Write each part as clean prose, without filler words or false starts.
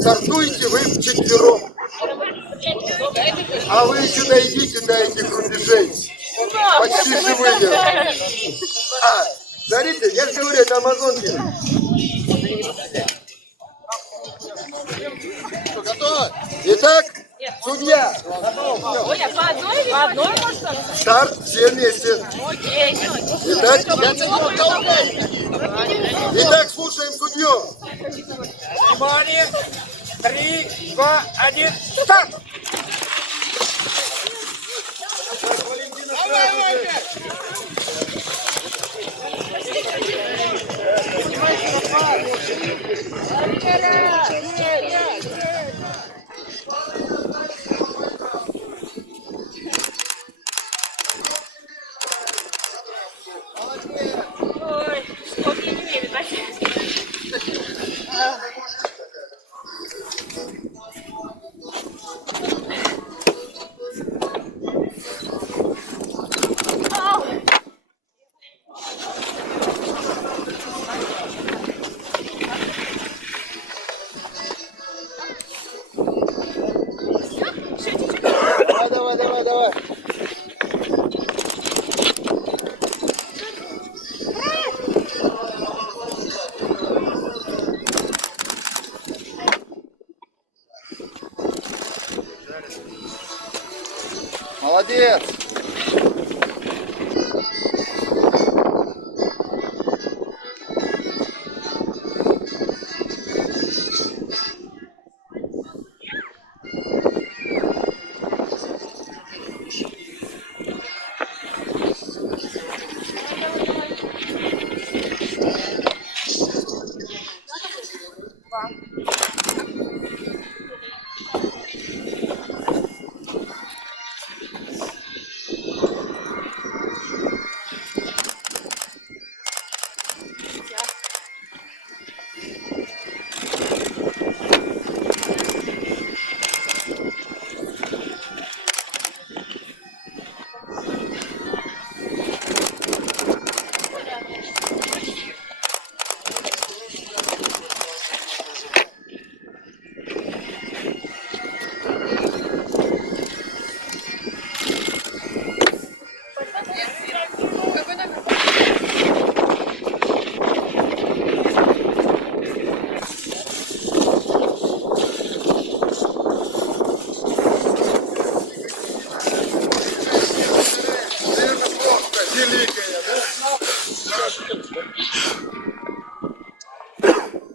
Стартуете вы вчетвером. А вы сюда идите до этих рубежей. Почти живые. Смотрите, я же говорю, это амазонки. Итак, судья. Старт, все вместе. Итак, слушаем судью. Внимание! 3, 2, 1, старт! Ой, сколько я не верю, да? Давай, давай, давай. Молодец.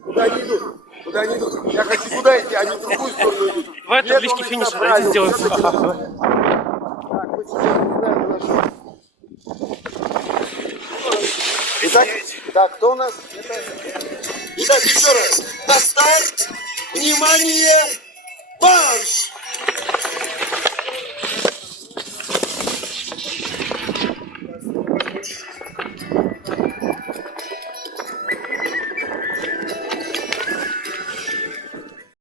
Куда они идут? Куда они идут? Я хочу куда идти, они в другую сторону идут. Давай таблички финиша, давайте сделаем. Так, мы сейчас не знаем, на что. Итак, кто у нас? Итак, еще раз. На старт! Внимание! Марш!